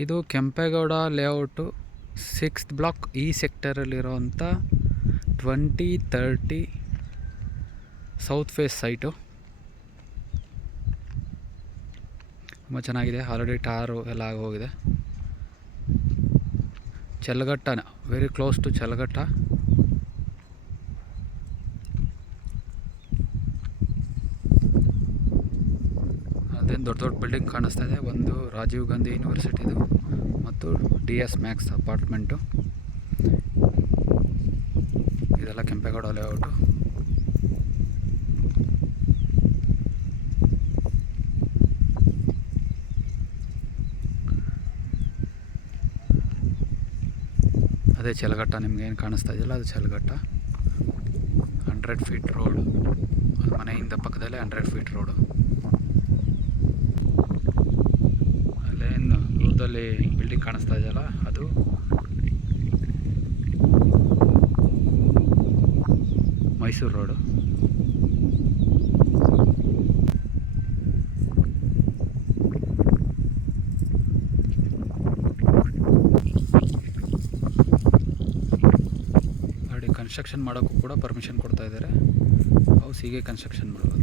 ಇದು Kempegowda layout 6th block ಈ ಸೆಕ್ಟರಲ್ಲಿರೋವಂಥ 2030 south face site. ತುಂಬ ಚೆನ್ನಾಗಿದೆ. ಆಲ್ರೆಡಿ ಟಾರು ಎಲ್ಲ ಆಗೋಗಿದೆ. ಚಲ್ಲಘಟ್ಟ, ವೆರಿ ಕ್ಲೋಸ್ ಟು ಚಲ್ಲಘಟ್ಟ. ಅದೇನು ದೊಡ್ಡ ದೊಡ್ಡ ಬಿಲ್ಡಿಂಗ್ ಕಾಣಿಸ್ತಾ ಇದೆ. ಒಂದು ರಾಜೀವ್ ಗಾಂಧಿ ಯೂನಿವರ್ಸಿಟಿದು ಮತ್ತು DS ಮ್ಯಾಕ್ಸ್ ಅಪಾರ್ಟ್ಮೆಂಟು. ಇದೆಲ್ಲ ಕೆಂಪೇಗೌಡ ಲೇಔಟು. ಅದೇ ಚಲ್ಲಘಟ್ಟ, ನಿಮ್ಗೇನು ಕಾಣಿಸ್ತಾ ಇದೆಯಲ್ಲ ಅದು ಚಲ್ಲಘಟ್ಟ. 100 ಫೀಟ್ ರೋಡು, ಅದು ಮನೆಯಿಂದ ಪಕ್ಕದಲ್ಲೇ 100 ಫೀಟ್ ರೋಡು. ಅಲ್ಲೇನು ದೂರದಲ್ಲಿ ಬಿಲ್ಡಿಂಗ್ ಕಾಣಿಸ್ತಾ ಇದೆಯಲ್ಲ ಅದು ಮೈಸೂರು ರೋಡು. ಕನ್ಸ್ಟ್ರಕ್ಷನ್ ಮಾಡೋಕ್ಕೂ ಕೂಡ ಪರ್ಮಿಷನ್ ಕೊಡ್ತಾ ಇದ್ದಾರೆ. ಹೌಸ್ ಹೀಗೆ ಕನ್ಸ್ಟ್ರಕ್ಷನ್ ಮಾಡೋದು.